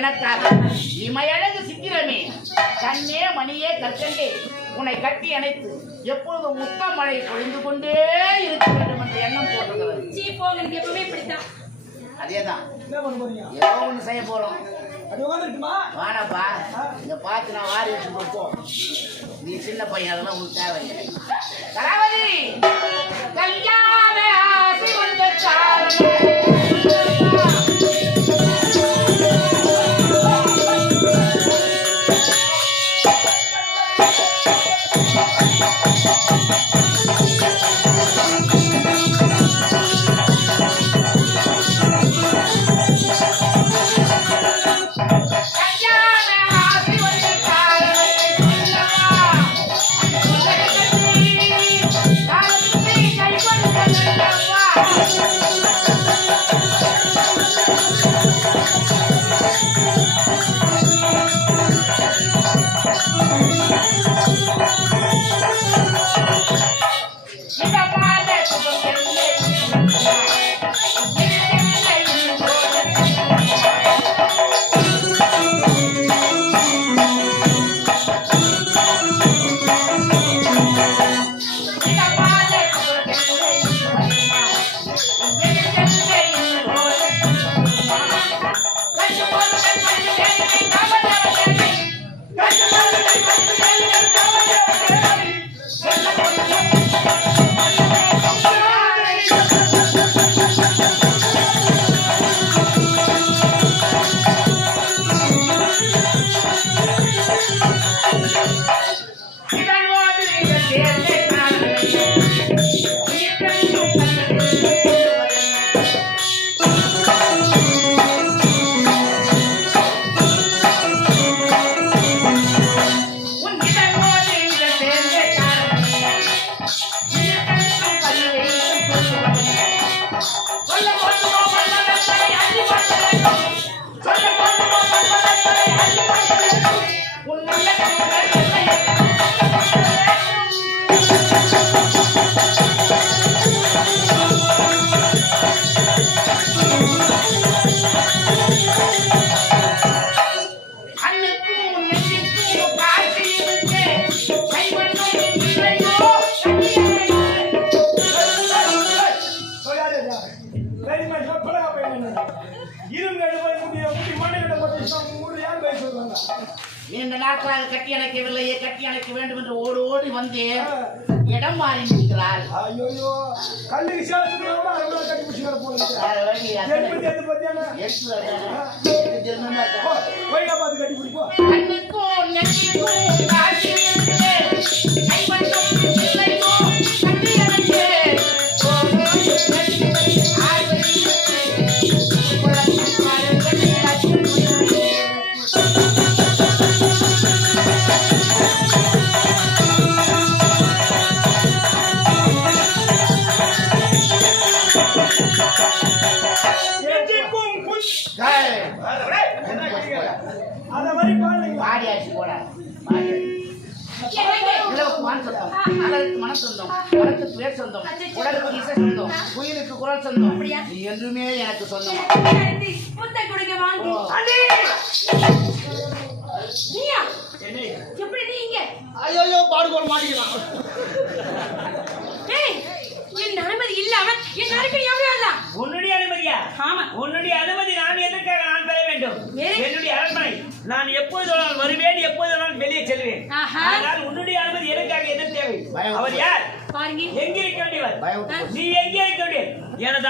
எனக்காக இமையழகு சித்திரமே கண்ணே மணியே கற்கண்டே உன்னை கட்டி அணைத்து எப்பொழுதும் முத்த மழை பொழிந்து கொண்டே இருக்க வேண்டும் என்ற எண்ணம் போட்டுகிறது. எப்பவுமே இப்படித்தான். அதேதான் ஏதோ ஒண்ணு செய்ய போறோம். வானப்பா இங்க பார்த்து நான் வாரி வச்சு கொடுப்போம். நீ சின்ன பையன் அதெல்லாம் உங்களுக்கு தேவையில்லை. கலாவதி கல்யாண ஆசை வந்த நீண்ட நாட்களாக கட்டி அணைக்கவில்லையே, கட்டி அணைக்க வேண்டும் என்று ஓடி ஓடி வந்து இடம் மாறி நிற்கிறாள். குயிலுக்கு குரல் சொந்தம் என்றுமே எனக்கு சொந்தம். ஐயோ பாடுகோள் மாட்டிக்கலாம். என் அனுமதி இல்லாம என் அருகில் எவ்வளவு இல்ல. உன்னுடைய அனுமதியா? ஆமா, உன்னுடைய அனுமதி நான் எதற்காக நான் பெற வேண்டும்? என்னுடைய அரண்மனை நான் எப்போது வருவேன், எப்போது வெளியே செல்வேன். ஆனால் உன்னுடைய அனுமதி எனக்காக எதற்கு தேவை? அவர் யார்? எங்க இருக்க வேண்டியவர்? நீ எங்கே இருக்க வேண்டிய? எனது